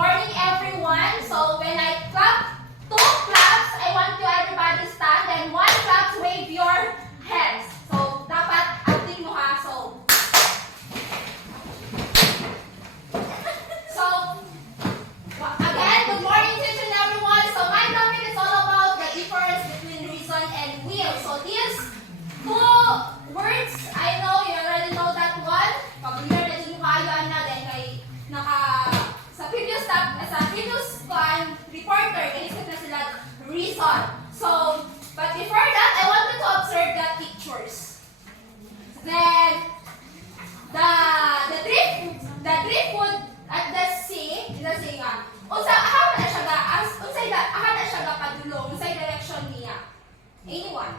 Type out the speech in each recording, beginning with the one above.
morning, everyone. So when I clap, two claps, I want you everybody stand, and one clap wave your hands. So dapat active mo ha. So again, good morning, teacher and everyone. So my topic is all about the difference between reason and will. So these two words, I know you already know that one. Familiar na din mo kayo na dahil kay sa previous one, reporter, inisip na sila reason. So, but before that, I want you to observe the pictures. Then, the tree food at the sea nga, aha na siya ga padulong, unsay direction niya? Anyone?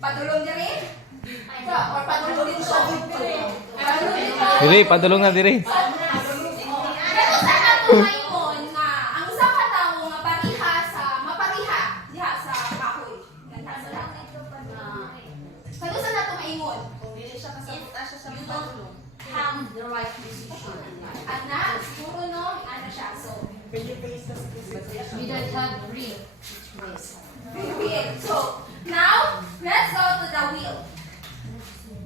Padulong diri? Or padulong dito? Diri, padulong na diri. Pero sa natumayon nga, ang usa ka tawo nga mapariha diha sa kahoy. Kano sa natumayon? Dili siya kasabot siya sa padulong. Have the right decision in life. Ana, siguro no, ana siya. So, We don't have real ways. will. So, now, let's go to the will.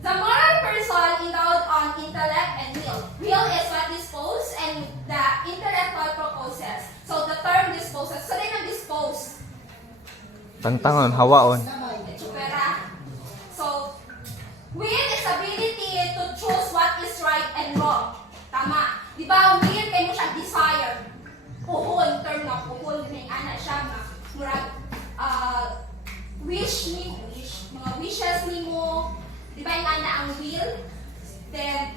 The moral person endowed on intellect and will. Will is what disposes and the intellectual proposes. So the term disposes. So din ang dispose. Tangtangon, hawaon. Itsupera. So, will is ability to choose what is right and wrong. Tama. Di ba, will kay mo siya desire. Puhon, term na puhon. May ana siya nga. Murag, mga wishes ni mo. Di ba yung ana ang will? Then,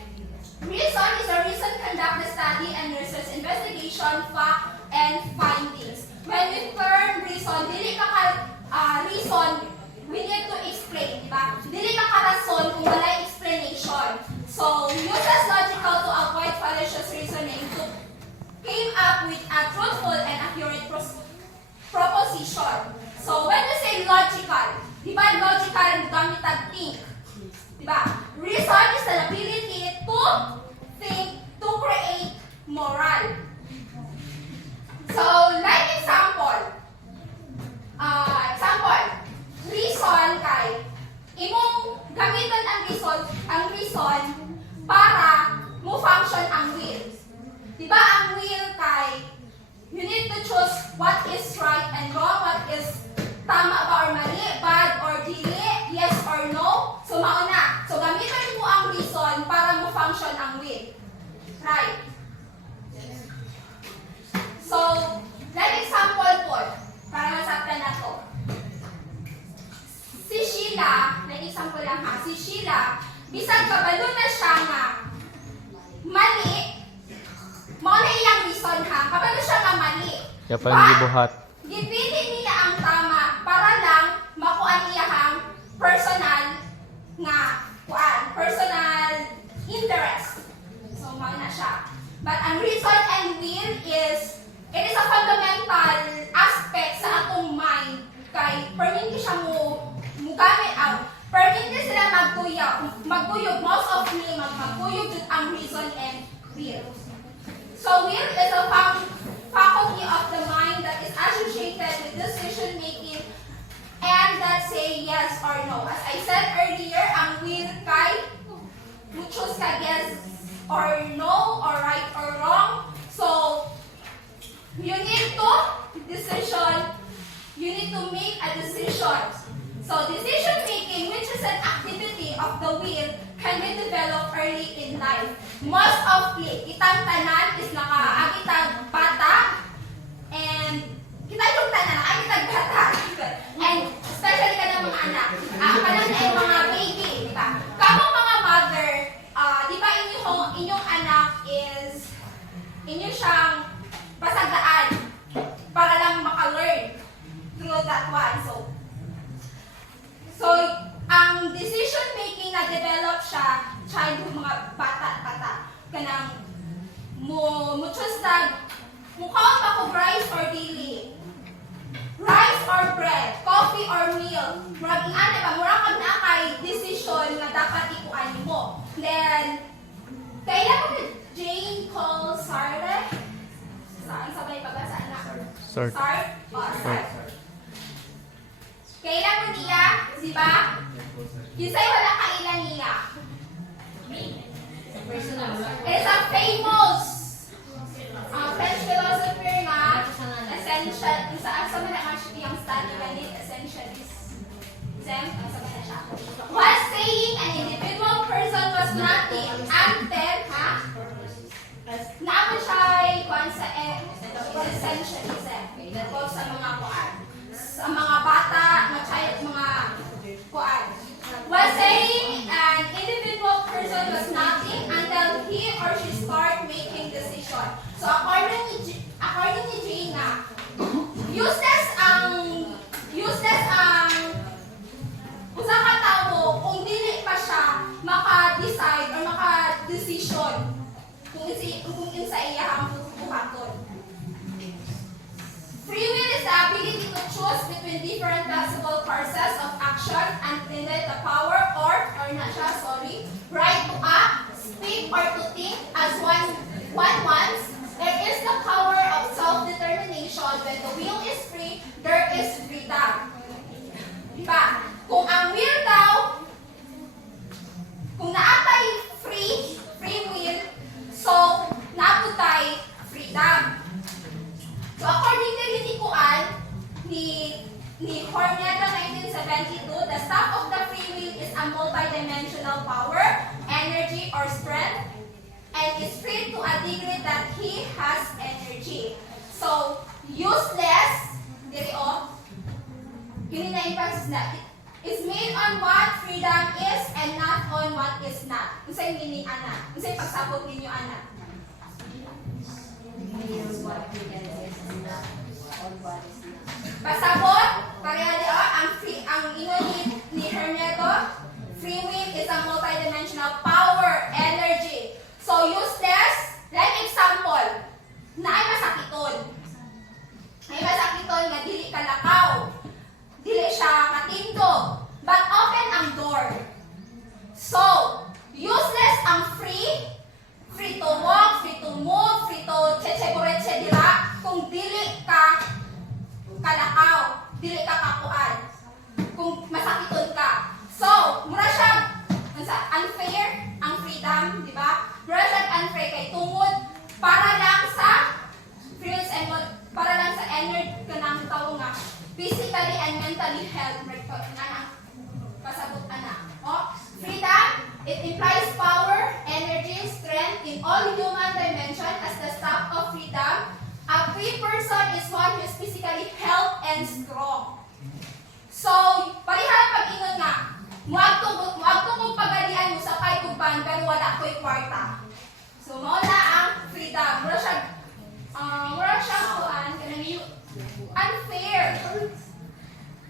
reason is a reason conduct the study and research investigation, fact, and findings. When we term reason, dili ka reason, we need to explain, di ba? Dili ka rason kung wala explanation. So, uses logical to avoid fallacious reasoning to came up with a truthful and accurate proposition. So, when we say logical, di ba logical gamit ang think? Diba? Reason is the ability to think, to create moral. So, like example, reason kay imong gamiton ang reason para mo function ang will. Diba ang will kay you need to choose what is right and wrong, what is tama ba or mali, bad or dili, yes or no. So mauna. So gamitin mo ang reason para mo function ang will. Right. So, like example po, para masaktan na to. Si Sheila, like example lang ha, si Sheila, bisag kabalo na siya nga mali, mauna iyang reason ha, kabalo siya nga mali. Kaya pa yung gibuhat. Gipili niya ang tama para lang makuha niya ang personal interest. So, na siya. But ang reason and will is, it is a fundamental aspect sa atong mind kay perminti siya gamit out. Perminti sila magtuyog. Most of me magtuyog ang reason and will. So, will is a faculty of the mind that is associated with decision making and that say yes or no. As I said earlier, ang will kay we choose ka yes or no or right or wrong. So you need to make a decision. So decision making, which is an activity of the will, can be developed early in life. Most of itang tanan is nakaagitag bata and kita yung tanan, agitag bata. And especially ka ng mga anak, kanan ay mga baby, di ba? Kamong mga mother, di ba inyong anak is inyo siyang pasagdaan para lang maka-learn through that one. So ang decision making na develop siya childhood mga bata kanang mo choose tag mukhaon ba ko rice or dili, rice or bread, coffee or meal, murag ingani ba murag kag na kay decision nga dapat ikuan mo. Then kailan mo Jane call Sarah Sort. Start? Start. Kailan mo niya? Di ba? Kinsay wala kailan niya? Personal. It is a famous French philosopher nga essential, sa mga yung study ganit essentialist. Sam, sa mga siya. Was saying an individual person was nothing until, ha? Naman siya kung sa essentialism. Tungkol sa mga kuan. Sa mga bata, mga child, mga kuan. Was saying an individual person was nothing until he or she start making decision. So according ni Gina, useless ang usa ka tawo kung dili pa siya maka-decide or maka-decision kung insa iya ang buhaton. Free will is the ability to choose between different possible courses of action and the power or not siya, sorry, right to act, speak, or to think as one wants. There is the power of self-determination. When the will is free, there is freedom. Diba? Kung ang will daw, kung naatay free will, so naaputay freedom. So according to Litikuan ni Horneta 1972, the stuff of the free will is a multidimensional power, energy, or strength, and is free to a degree that he has energy. So useless, diri yun na-emphasis na, is made on what freedom is and not on what is not. Unsay meaning ana? Unsay pagsabot ninyo ana? Pasabot, pareha di ang ino ni Hermeto, free will is a multidimensional power, energy. So useless, like example, naay masakiton. Ay masakiton nga dili kalakaw. Dili siya katindog, but open ang door. So, useless ang free to walk, free to move, free to cheche-bureche dira, kung dili ka kalakaw, dili ka kakuan, kung masakiton ka. So, mura siya unfair ang freedom, di ba? Mura siya unfair kay tungod para lang sa feels and para lang sa energy kanang tao nga physically and mentally health pasabot ana. Freedom, it implies power, energy, strength in all human dimension as the stuff of freedom. A free person is one who is physically healthy and strong. So, parihan pag-ingon nga, muagto kong pagalian mo sa kay kuban pero wala ko'y kwarta. So, mauna ang freedom. Mura siya kuan, kanang unfair.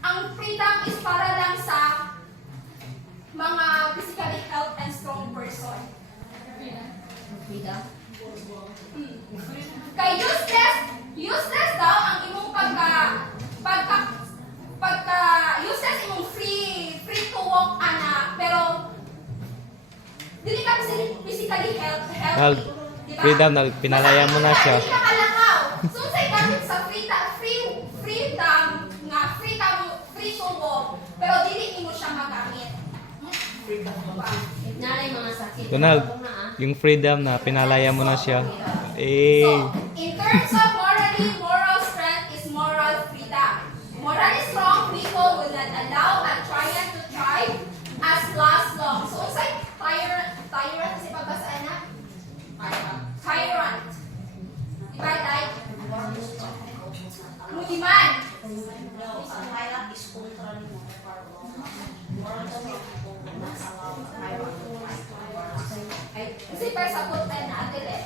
Ang freedom is para lang sa mga physically healthy and strong person. Freedom. Kay useless daw ang imong pagka useless imong free to walk ana pero dili ka physically healthy. Diba? Freedom, pinalaya mo na siya. Dili ka kalakaw. So say gamit sa freedom nga free to walk pero dili nimo siya magamit. Naray mga sakit. Donald, yung freedom na pinalaya mo na siya. So, in terms of moral strength is moral freedom. Morally strong people will not allow a tyrant to thrive as last long. So, say tyrant kasi pagbasaan na? Tyrant. Diba, like? Mudiman. Tyrant is contra ni mo. Kasi pa sa punta natin eh.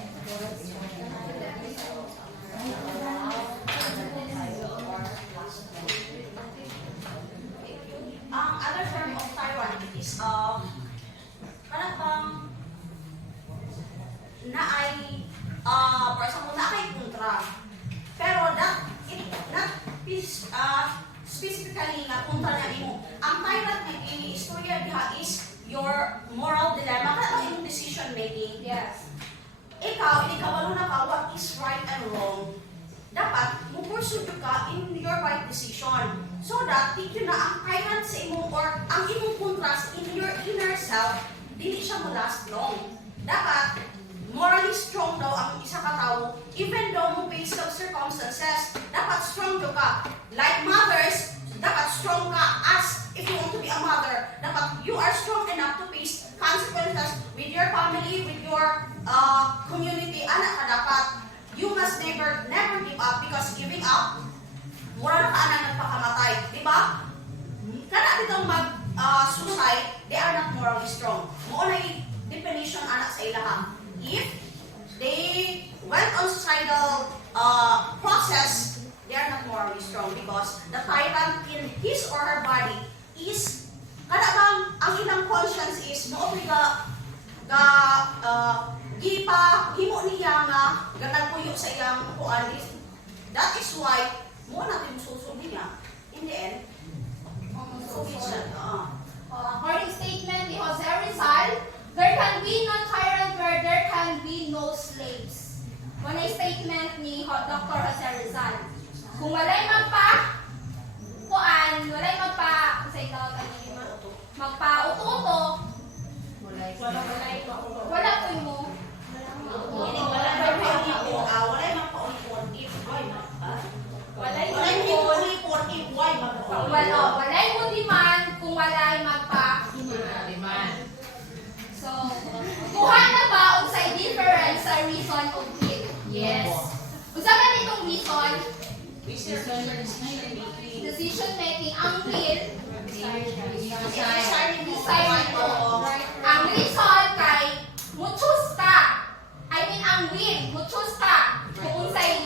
Ang other term of tyrant is parang bang naay for example naay kontra pero specifically na kontra na imo ang tyrant na istorya diha is your moral dilemma kada ang imong decision making. Yes. Ikaw, hindi ka marunong ka what is right and wrong. Dapat, pursue ka in your right decision. So that, tigyo na ang tyrant sa imo or ang imong contrast in your inner self, dili siya mo last long. Dapat, morally strong daw ang isa ka tao, even though mo based on circumstances, dapat strong ka. Like mothers, dapat strong ka as if you want to be a mother. Dapat you are strong enough to face consequences with your family, with your community. Anak ka dapat. You must never give up because giving up, mura na ka anak nagpakamatay. Di ba? Kana ditong mag-suicide, they are not morally strong. Mo na definition anak sa ilaha. If they went on suicidal process, they are not morally strong because the tyrant in his or her body is kada bang ang ilang conscience is mo gipa himo niya nga gatagpuyo sa iyang kuan is that is why mo natin susod niya in the end According statement ni Jose Rizal, there can be no tyrant where there can be no slaves. One statement ni Dr. Jose Rizal. Kung walay magpa-uto-uto, wala po mo. Walay mo demand kung walay magpa-demand. So, kuha na ba unsay difference sa reason of will? Yes. Usa man itong reason, Decision decision making, ang will, Decide. decide mo. Ang reason kay mo choose ka. I mean, ang will, mo choose ka. Kung unsay,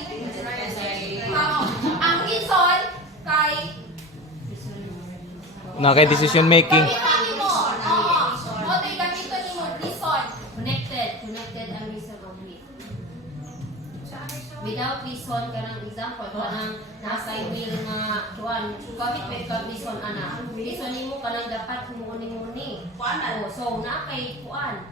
ang reason kay Na kay decision making. gamitin mo. Oo. Mo tay gamiton nimo reason. Connected ang reason of will. Without reason, kanang example, kanang nasa will nga kuan, gamit with ka reason ana. Reason nimo kanang dapat muni. Oh, so na kay kuan.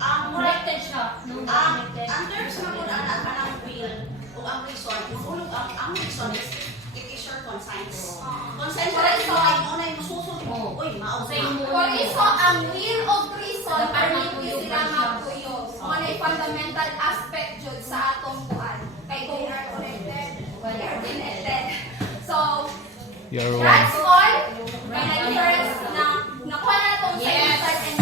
Connected siya. No, connected. Ang terms na kung anak ka ng will o ang reason, mahulog ang reason is it is your conscience. Conscience wala ito ay mo na yung masusunod mo. Uy, mausay mo. For iso, ang will of reason, permit ni sila magtuyo. Mo na fundamental aspect jud sa atong buhay. Kay kung we are connected, we are connected. So, You're one. that's all. May na difference na nakuha na itong sa inside and